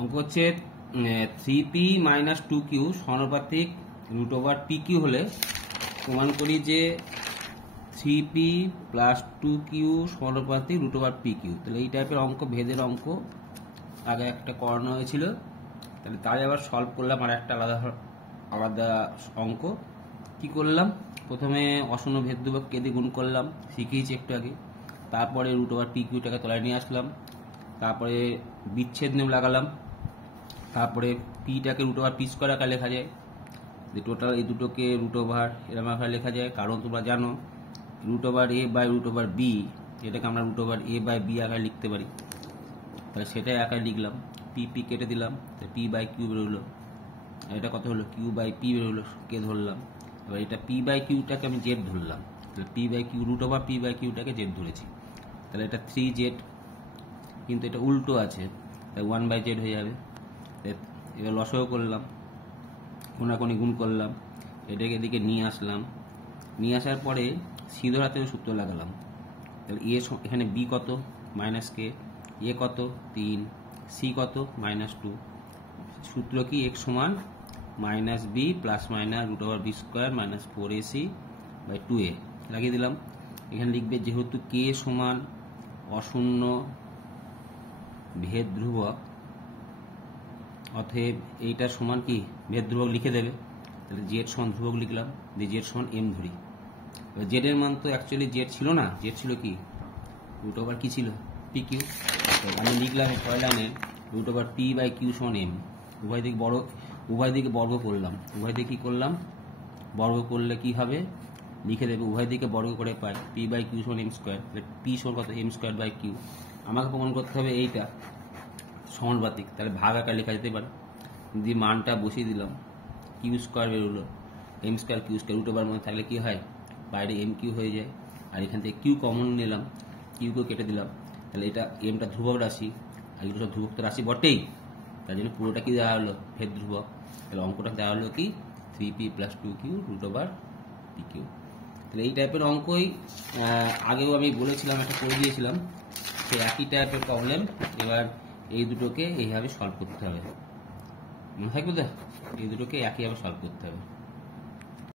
অঙ্ক হচ্ছে 3p minus 2q সমানুপাতিক রুট ওভার pq হলে প্রমাণ করি যে 3p প্লাস 2q সমানুপাতিক রুট ওভার pq। তাহলে এই টাইপের অঙ্ক, ভেদের অঙ্ক আগে একটা করানো হয়েছিল, তাহলে তাই আবার সলভ করলাম আর একটা আলাদা অঙ্ক। কি করলাম, প্রথমে অশূন্য ভেদ ধ্রুবক কে দিয়ে গুণ করলাম, শিখিয়েছি একটু আগে। তারপরে রুট ওভার pqটাকে তলায় নিয়ে আসলাম, তারপরে বিচ্ছেদ নিয়ম লাগালাম, তারপরে পিটাকে রুট ওভার পি স্কোয়ার আকারে লেখা যায়, যে টোটাল এই দুটোকে রুট ওভার এরকম আকারে লেখা যায়, কারণ তোমরা জানো root over A by root over B এটাকে আমরা root over A by B আকারে লিখতে পারি। তাহলে সেটাই আকারে লিখলাম, পি পি কেটে দিলাম, পি বাই কিউ বেরোলো। এটা কত হলো, কিউ বাই পি বেরোলো, কে ধরলাম। এবার এটা পি বাই কিউটাকে আমি জেড ধরলাম, তাহলে p by q root over p by কিউটাকে জেড ধরেছি। তাহলে এটা 3z, কিন্তু এটা উল্টো আছে, তাই 1/z হয়ে যাবে। এবার লসাগু করলাম, কোনাকুনি গুণ করলাম, এটাকে এদিকে নিয়ে আসলাম, নিয়ে আসার পরে সিধর হাতে সূত্র লাগালাম। তাহলে এখানে বি কত, মাইনাস কে, এ কত 3, সি কত -2। সূত্র কি, এক্স সমান minus b plus minus root over b square minus 4ac by 2a লাগিয়ে দিলাম। এখানে লিখবে যেহেতু কে সমান অশূন্য ভেদ ধ্রুবক, অতএব এইটা সমান কি ভেদ ধ্রুবক লিখে দেবে। তাহলে জেড সমান ধ্রুবক লিখলাম, দিয়ে জেড সমান এম ধরি। এবার জেড এর মান তো অ্যাকচুয়ালি জেড ছিল না, জেড ছিল কি রুট ওভার কি ছিল পি কিউ। আমি লিখলাম পরের লাইনে root over p by q সমান এম। উভয় দিকে বর্গ করলাম, উভয় দিকে কি করলাম, বর্গ করলে কি হবে লিখে দেবে, উভয় দিকে বর্গ করে পাই পি বাই কিউ সমান এম স্কোয়ার। পি সমান কত, এম স্কোয়ার বাই কিউ। আমাকে প্রমাণ করতে হবে এইটা সমানুপাতিক, তাহলে ভাগ আকার লেখা যেতে পারে। দিয়ে মানটা বসিয়ে দিলাম, কিউ স্কোয়ার বেরোলো, m square q square root over মধ্যে থাকলে কি হয় বাইরে এম কিউ হয়ে যায়, আর এখান থেকে কিউ কমন নিলাম, কিউকে কেটে দিলাম। তাহলে এটা এমটা ধ্রুবক রাশি, আর এগুলো সব ধ্রুবক তো রাশি বটেই, তার জন্য পুরোটা কি দেওয়া হলো ভেদ ধ্রুবক। তাহলে অঙ্কটা দেওয়া হলো কি 3p plus 2q root over pq। তাহলে এই টাইপের অঙ্কই আগেও আমি বলেছিলাম, একটা করে দিয়েছিলাম, সেই একই টাইপের প্রবলেম। এবার এই দুটোকে এইভাবে সলভ করতে হবে, মনে থাকবে তো, এই দুটোকে একইভাবে সলভ করতে হবে।